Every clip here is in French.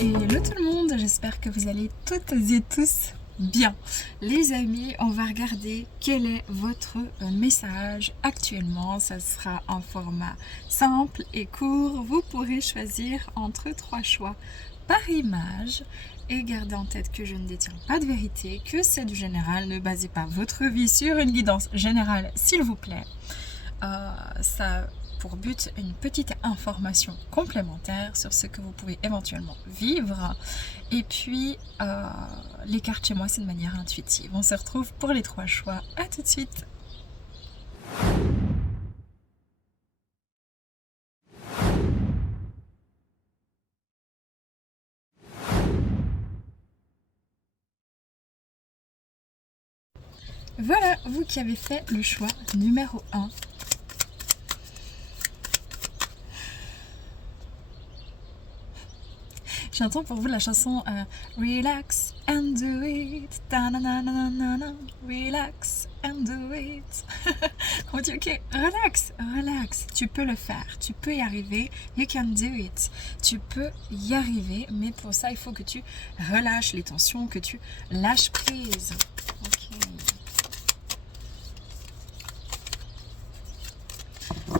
Hello tout le monde, j'espère que vous allez toutes et tous bien. Les amis, on va regarder quel est votre message actuellement. Ça sera en format simple et court. Vous pourrez choisir entre 3 choix par image. Et gardez en tête que je ne détiens pas de vérité, que c'est du général. Ne basez pas votre vie sur une guidance générale, s'il vous plaît. Ça a pour but une petite information complémentaire sur ce que vous pouvez éventuellement vivre. Et puis, les cartes chez moi, c'est de manière intuitive. On se retrouve pour les 3 choix. À tout de suite. Voilà, vous qui avez fait le choix numéro 1. J'entends pour vous la chanson Relax and do it, relax and do it. On dit ok, relax, relax, tu peux le faire, tu peux y arriver, you can do it. Tu peux y arriver, mais pour ça il faut que tu relâches les tensions, que tu lâches prise. Ok.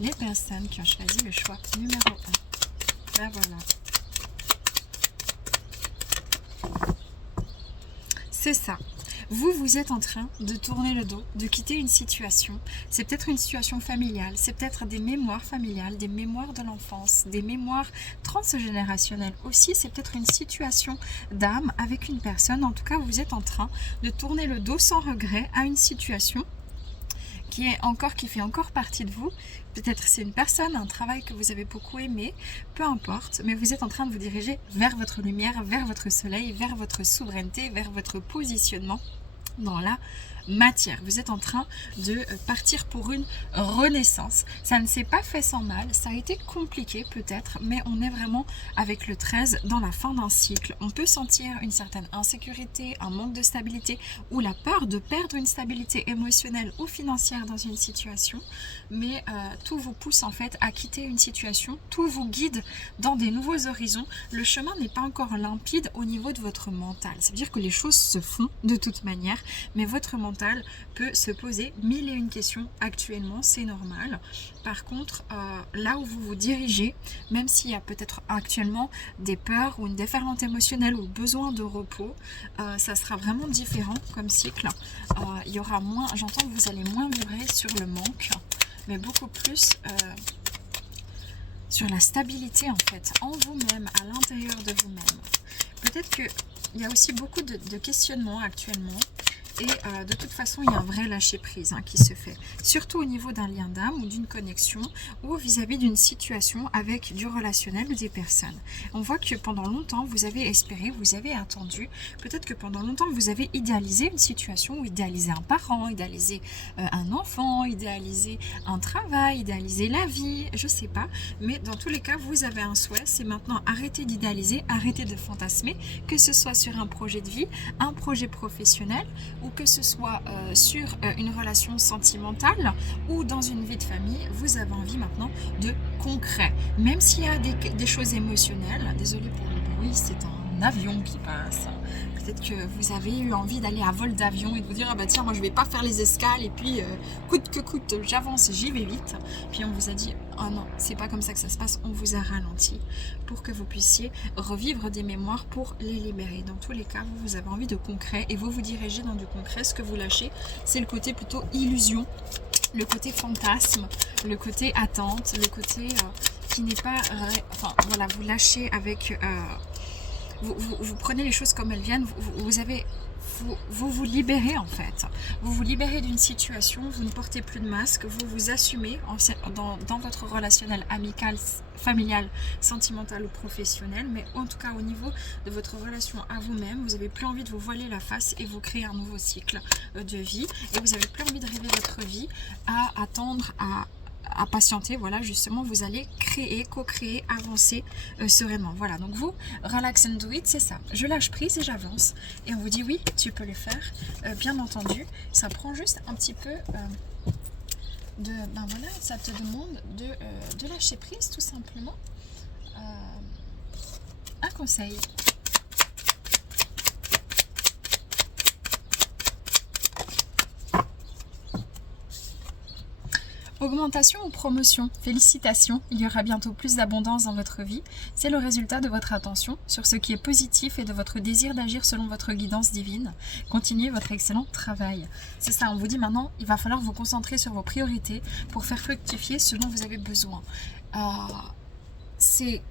Les personnes qui ont choisi le choix numéro 1. Ben voilà. C'est ça. Vous êtes en train de tourner le dos, de quitter une situation. C'est peut-être une situation familiale, c'est peut-être des mémoires familiales, des mémoires de l'enfance, des mémoires transgénérationnelles aussi. C'est peut-être une situation d'âme avec une personne. En tout cas, vous êtes en train de tourner le dos sans regret à une situation qui fait encore partie de vous. Peut-être c'est une personne, un travail que vous avez beaucoup aimé, peu importe, mais vous êtes en train de vous diriger vers votre lumière, vers votre soleil, vers votre souveraineté, vers votre positionnement dans la matière. Vous êtes en train de partir pour une renaissance. Ça ne s'est pas fait sans mal, ça a été compliqué peut-être, mais on est vraiment avec le 13 dans la fin d'un cycle. On peut sentir une certaine insécurité, un manque de stabilité ou la peur de perdre une stabilité émotionnelle ou financière dans une situation, mais tout vous pousse en fait à quitter une situation, tout vous guide dans des nouveaux horizons. Le chemin n'est pas encore limpide au niveau de votre mental. Ça veut dire que les choses se font de toute manière, mais votre mental peut se poser 1001 questions actuellement, c'est normal. Par contre, là où vous vous dirigez, même s'il y a peut-être actuellement des peurs ou une déferlante émotionnelle ou besoin de repos, ça sera vraiment différent comme cycle. Il y aura moins, j'entends que vous allez moins vibrer sur le manque, mais beaucoup plus sur la stabilité en fait, en vous-même, à l'intérieur de vous-même. Peut-être qu'il y a aussi beaucoup de questionnements actuellement. Et de toute façon, il y a un vrai lâcher-prise qui se fait. Surtout au niveau d'un lien d'âme ou d'une connexion ou vis-à-vis d'une situation avec du relationnel ou des personnes. On voit que pendant longtemps, vous avez espéré, vous avez attendu. Peut-être que pendant longtemps, vous avez idéalisé une situation ou idéalisé un parent, idéalisé un enfant, idéalisé un travail, idéalisé la vie, je sais pas. Mais dans tous les cas, vous avez un souhait. C'est maintenant arrêter d'idéaliser, arrêter de fantasmer, que ce soit sur un projet de vie, un projet professionnel, ou que ce soit sur une relation sentimentale ou dans une vie de famille, vous avez envie maintenant de concret. Même s'il y a des choses émotionnelles, désolé pour le bruit, c'est un avion qui passe. Peut-être que vous avez eu envie d'aller à vol d'avion et de vous dire ah bah tiens, moi je vais pas faire les escales et puis coûte que coûte, j'avance, j'y vais vite. Puis on vous a dit oh non, c'est pas comme ça que ça se passe, on vous a ralenti pour que vous puissiez revivre des mémoires pour les libérer. Dans tous les cas, vous avez envie de concret et vous vous dirigez dans du concret. Ce que vous lâchez, c'est le côté plutôt illusion, le côté fantasme, le côté attente, le côté qui n'est pas... enfin voilà, vous lâchez avec... Vous prenez les choses comme elles viennent, vous vous libérez en fait. Vous vous libérez d'une situation, vous ne portez plus de masque, vous vous assumez dans votre relationnel amical, familial, sentimental ou professionnel, mais en tout cas au niveau de votre relation à vous-même, vous n'avez plus envie de vous voiler la face et vous créer un nouveau cycle de vie et vous n'avez plus envie de rêver votre vie à attendre, à patienter, voilà, justement, vous allez créer, co-créer, avancer sereinement. Voilà, donc vous, relax and do it, c'est ça. Je lâche prise et j'avance. Et on vous dit oui, tu peux le faire. Bien entendu, ça prend juste un petit peu ben voilà, ça te demande de lâcher prise, tout simplement. Un conseil. Augmentation ou promotion? Félicitations, il y aura bientôt plus d'abondance dans votre vie. C'est le résultat de votre attention sur ce qui est positif et de votre désir d'agir selon votre guidance divine. Continuez votre excellent travail. C'est ça, on vous dit maintenant, il va falloir vous concentrer sur vos priorités pour faire fructifier ce dont vous avez besoin. C'est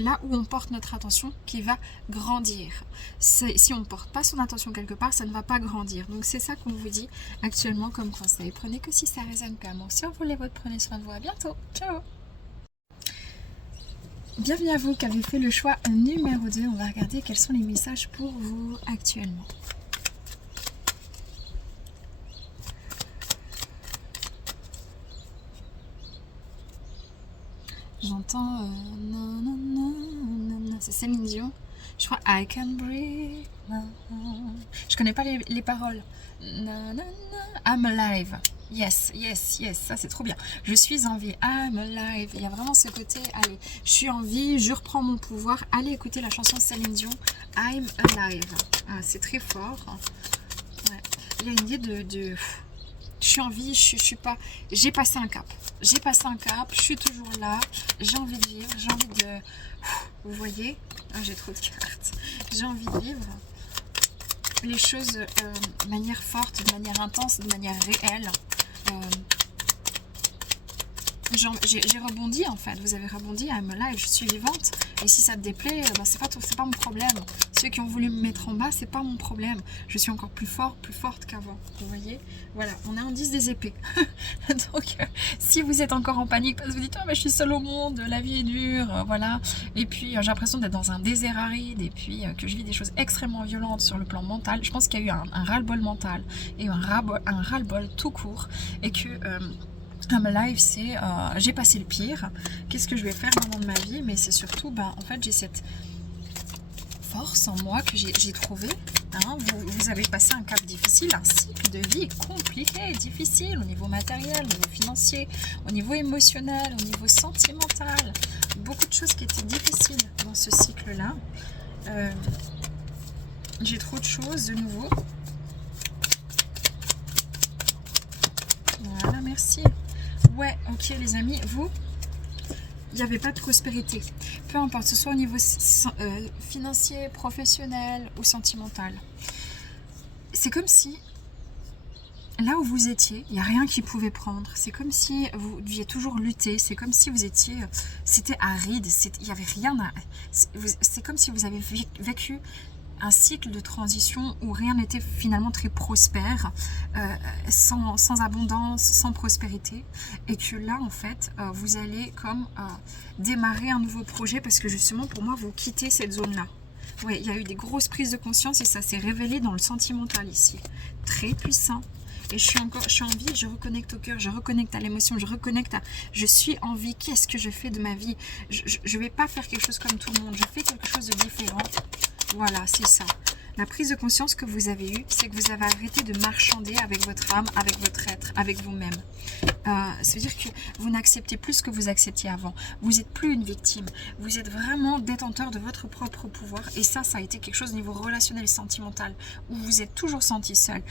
là où on porte notre attention qui va grandir. Si on ne porte pas son attention quelque part, ça ne va pas grandir. Donc c'est ça qu'on vous dit actuellement comme conseil. Prenez que si ça résonne comme moi. Si vous voulez votre, prenez soin de vous. À bientôt. Ciao. Bienvenue à vous qui avez fait le choix numéro 2. On va regarder quels sont les messages pour vous actuellement. J'entends c'est Céline Dion. Je crois I can breathe. Je connais pas les paroles. I'm alive. Yes, yes, yes. Ça c'est trop bien. Je suis en vie. I'm alive. Il y a vraiment ce côté. Allez, je suis en vie. Je reprends mon pouvoir. Allez écouter la chanson Céline Dion. I'm alive. Ah, c'est très fort. Ouais. Il y a une idée de je suis en vie, je suis pas... J'ai passé un cap. J'ai passé un cap, je suis toujours là. J'ai envie de vivre, j'ai envie de... Vous voyez? Ah, j'ai trop de cartes. J'ai envie de vivre les choses de manière forte, de manière intense, de manière réelle. J'ai rebondi en fait, vous avez rebondi, I'm alive, je suis vivante. Et si ça te déplaît, bah, c'est pas mon problème. Ceux qui ont voulu me mettre en bas, c'est pas mon problème. Je suis encore plus fort, plus forte qu'avant. Vous voyez? Voilà, on est en 10 des épées. Donc, si vous êtes encore en panique, parce que vous dites, oh, mais je suis seule au monde, la vie est dure, voilà. Et puis, j'ai l'impression d'être dans un désert aride, et puis que je vis des choses extrêmement violentes sur le plan mental. Je pense qu'il y a eu un ras-le-bol mental, et un ras-le-bol tout court, et que... I'm alive, c'est j'ai passé le pire, qu'est-ce que je vais faire maintenant de ma vie, mais c'est surtout, en fait, j'ai cette force en moi que j'ai trouvée. Hein, vous avez passé un cap difficile, un cycle de vie compliqué, difficile, au niveau matériel, au niveau financier, au niveau émotionnel, au niveau sentimental. Beaucoup de choses qui étaient difficiles dans ce cycle-là. J'ai trop de choses de nouveau. Voilà, merci. Ouais, ok les amis, vous, il n'y avait pas de prospérité. Peu importe, ce soit au niveau financier, professionnel ou sentimental. C'est comme si, là où vous étiez, il n'y a rien qui pouvait prendre. C'est comme si vous deviez toujours lutter. C'est comme si vous étiez, c'était aride, il n'y avait rien à... C'est comme si vous avez vécu un cycle de transition où rien n'était finalement très prospère, sans abondance, sans prospérité, et que là en fait vous allez comme démarrer un nouveau projet parce que justement pour moi vous quittez cette zone là. Oui, il y a eu des grosses prises de conscience et ça s'est révélé dans le sentimental ici, très puissant. Et je suis en vie, je reconnecte au cœur, je reconnecte à l'émotion, je reconnecte à... Je suis en vie, qu'est-ce que je fais de ma vie? Je vais pas faire quelque chose comme tout le monde, je fais quelque chose de différent. Voilà, c'est ça. La prise de conscience que vous avez eue, c'est que vous avez arrêté de marchander avec votre âme, avec votre être, avec vous-même. Ça veut dire que vous n'acceptez plus ce que vous acceptiez avant. Vous n'êtes plus une victime. Vous êtes vraiment détenteur de votre propre pouvoir. Et ça a été quelque chose au niveau relationnel et sentimental, où vous êtes toujours senti seul.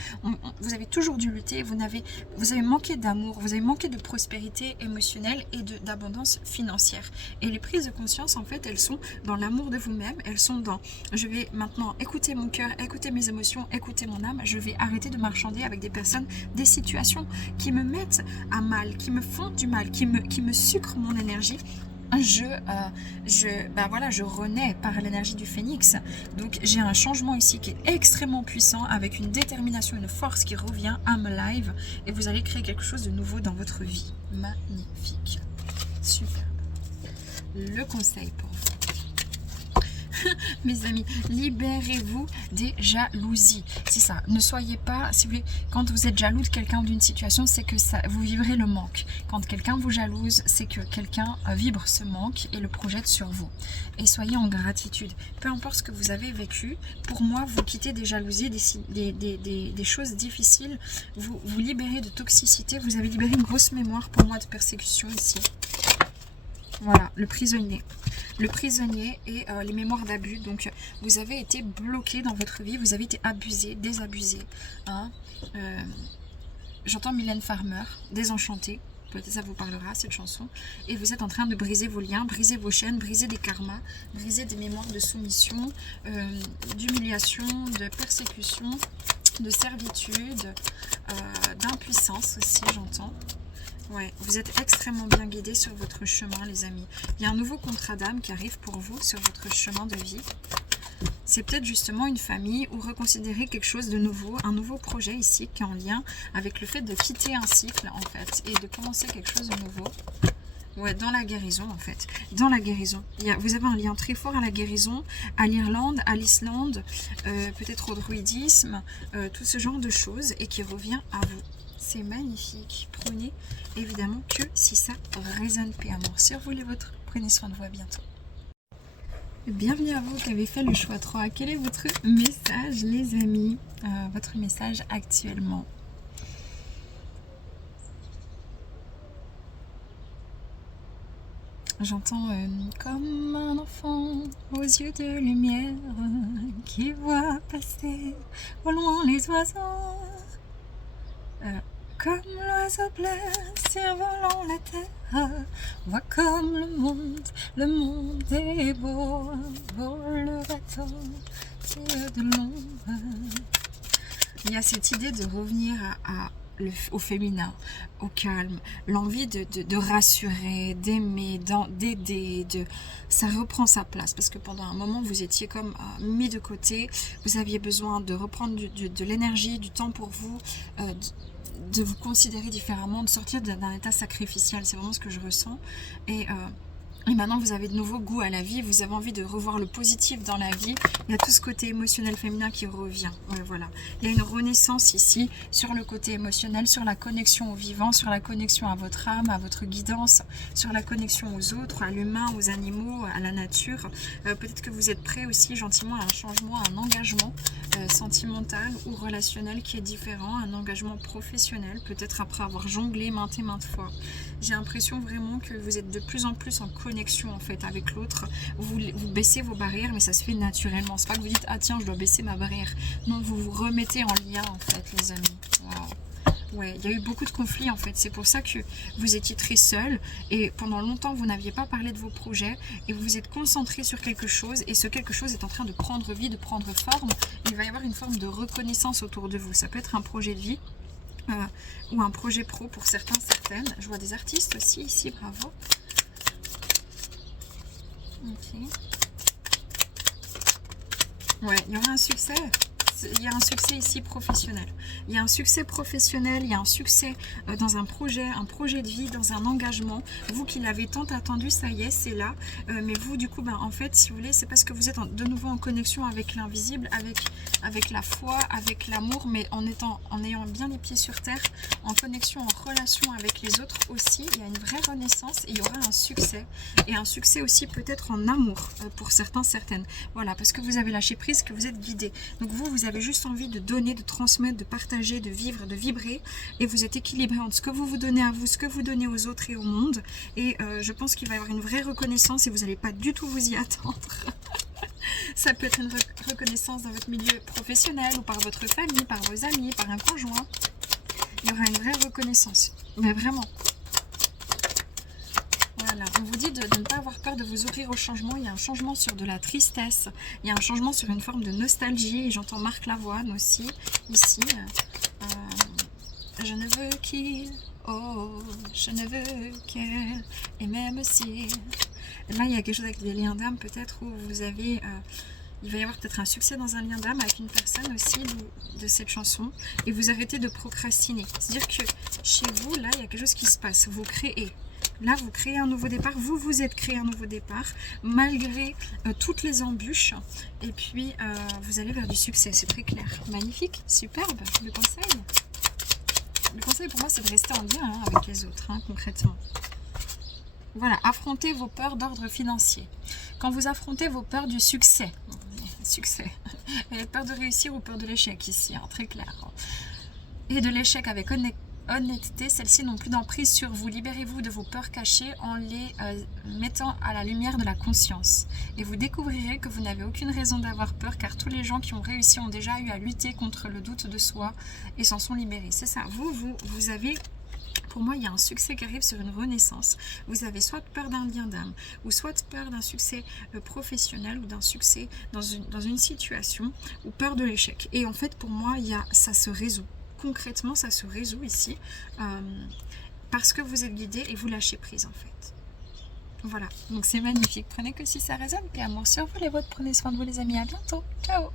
Vous avez toujours dû lutter. Vous avez manqué d'amour, vous avez manqué de prospérité émotionnelle et d'abondance financière. Et les prises de conscience, en fait, elles sont dans l'amour de vous-même. Elles sont dans, je vais maintenant écouter mon cœur, écouter mes émotions, écouter mon âme. Je vais arrêter de marchander avec des personnes, des situations qui me mettent à mal, qui me font du mal, qui me sucrent mon énergie. Je renais par l'énergie du phénix. Donc j'ai un changement ici qui est extrêmement puissant, avec une détermination, une force qui revient à me live, et vous allez créer quelque chose de nouveau dans votre vie. Magnifique, superbe. Le conseil pour vous. Mes amis, libérez-vous des jalousies. C'est ça, ne soyez pas, si vous voulez, quand vous êtes jaloux de quelqu'un ou d'une situation, c'est que ça, vous vivrez le manque. Quand quelqu'un vous jalouse, c'est que quelqu'un vibre ce manque et le projette sur vous. Et soyez en gratitude. Peu importe ce que vous avez vécu, pour moi, vous quittez des jalousies, des choses difficiles, vous libérez de toxicité, vous avez libéré une grosse mémoire pour moi de persécution ici. Voilà, le prisonnier. Le prisonnier et les mémoires d'abus. Donc, vous avez été bloqué dans votre vie, vous avez été abusé, désabusé. Hein. J'entends Mylène Farmer, désenchantée. peut-être ça vous parlera cette chanson, et vous êtes en train de briser vos liens, briser vos chaînes, briser des karmas, briser des mémoires de soumission, d'humiliation, de persécution, de servitude, d'impuissance aussi, j'entends. Ouais, vous êtes extrêmement bien guidés sur votre chemin, les amis. Il y a un nouveau contrat d'âme qui arrive pour vous sur votre chemin de vie. C'est peut-être justement une famille ou reconsidérer quelque chose de nouveau, un nouveau projet ici qui est en lien avec le fait de quitter un cycle en fait et de commencer quelque chose de nouveau. Ouais, dans la guérison en fait. Dans la guérison. Vous avez un lien très fort à la guérison, à l'Irlande, à l'Islande, peut-être au druidisme, tout ce genre de choses et qui revient à vous. C'est magnifique. Prenez évidemment que si ça résonne, paix, amour sur vous les vôtres. Prenez soin de vous, à bientôt. Bienvenue à vous qui avez fait le choix 3. Quel est votre message les amis? Votre message actuellement? J'entends comme un enfant aux yeux de lumière qui voit passer au loin les oiseaux. Comme l'oiseau bleu survolant la terre, vois comme le monde est beau, beau le bateau de l'ombre. Il y a cette idée de revenir au féminin, au calme, l'envie de rassurer, d'aimer, d'aider, ça reprend sa place parce que pendant un moment vous étiez comme mis de côté, vous aviez besoin de reprendre de l'énergie, du temps pour vous, de vous considérer différemment, de sortir d'un état sacrificiel, c'est vraiment ce que je ressens. Et maintenant vous avez de nouveau goût à la vie, vous avez envie de revoir le positif dans la vie. Il y a tout ce côté émotionnel féminin qui revient. Ouais, voilà. Il y a une renaissance ici sur le côté émotionnel, sur la connexion au vivant, sur la connexion à votre âme, à votre guidance, sur la connexion aux autres, à l'humain, aux animaux, à la nature. Peut-être que vous êtes prêt aussi gentiment à un changement, à un engagement sentimental ou relationnel qui est différent, un engagement professionnel, peut-être après avoir jonglé maintes et maintes fois. J'ai l'impression vraiment que vous êtes de plus en plus en connexion en fait avec l'autre. Vous baissez vos barrières, mais ça se fait naturellement. C'est pas que vous dites ah tiens je dois baisser ma barrière. Non, vous vous remettez en lien en fait les amis. Wow. Ouais, il y a eu beaucoup de conflits en fait. C'est pour ça que vous étiez très seul et pendant longtemps vous n'aviez pas parlé de vos projets et vous vous êtes concentré sur quelque chose et ce quelque chose est en train de prendre vie, de prendre forme. Il va y avoir une forme de reconnaissance autour de vous. Ça peut être un projet de vie. Ou un projet pro pour certains, certaines. Je vois des artistes aussi ici, bravo. Ok. Ouais, il y aura un succès. Il y a un succès ici professionnel. Il y a un succès professionnel, il y a un succès dans un projet de vie, dans un engagement. Vous qui l'avez tant attendu, ça y est, c'est là. Mais vous, du coup, ben, en fait, si vous voulez, c'est parce que vous êtes de nouveau en connexion avec l'invisible, avec la foi, avec l'amour, mais en ayant bien les pieds sur terre, en connexion, en relation avec les autres aussi. Il y a une vraie renaissance et il y aura un succès. Et un succès aussi peut-être en amour pour certains, certaines. Voilà, parce que vous avez lâché prise, que vous êtes guidé. Donc vous avez juste envie de donner, de transmettre, de partager, de vivre, de vibrer et vous êtes équilibré entre ce que vous donnez à vous, ce que vous donnez aux autres et au monde et je pense qu'il va y avoir une vraie reconnaissance et vous n'allez pas du tout vous y attendre. Ça peut être une reconnaissance dans votre milieu professionnel ou par votre famille, par vos amis, par un conjoint. Il y aura une vraie reconnaissance, mais vraiment. Voilà, on vous dit de ne pas avoir peur de vous ouvrir au changement. Il y a un changement sur de la tristesse, il y a un changement sur une forme de nostalgie. Et j'entends Marc Lavoine aussi, ici. Je ne veux qu'il, oh, je ne veux qu'elle, et même si... Là, il y a quelque chose avec les liens d'âme, peut-être, où vous avez... il va y avoir peut-être un succès dans un lien d'âme avec une personne aussi de cette chanson. Et vous arrêtez de procrastiner. C'est-à-dire que chez vous, là, il y a quelque chose qui se passe. Vous créez. Là, vous créez un nouveau départ. Vous vous êtes créé un nouveau départ malgré toutes les embûches. Et puis, vous allez vers du succès. C'est très clair. Magnifique, superbe. Le conseil. Le conseil pour moi, c'est de rester en lien avec les autres, concrètement. Voilà, affrontez vos peurs d'ordre financier. Quand vous affrontez vos peurs du succès, et peur de réussir ou peur de l'échec ici, très clair. Et de l'échec avec honnêteté, celles-ci n'ont plus d'emprise sur vous. Libérez-vous de vos peurs cachées en les mettant à la lumière de la conscience. Et vous découvrirez que vous n'avez aucune raison d'avoir peur, car tous les gens qui ont réussi ont déjà eu à lutter contre le doute de soi et s'en sont libérés. C'est ça, vous avez pour moi, il y a un succès qui arrive sur une renaissance. Vous avez soit peur d'un lien d'âme, ou soit peur d'un succès professionnel, ou d'un succès dans une situation, ou peur de l'échec. Et en fait, pour moi, ça se résout. Concrètement, ça se résout ici, parce que vous êtes guidé et vous lâchez prise, en fait. Voilà, donc c'est magnifique. Prenez que si ça résonne, et amour sur vous les vôtres. Prenez soin de vous les amis, à bientôt. Ciao.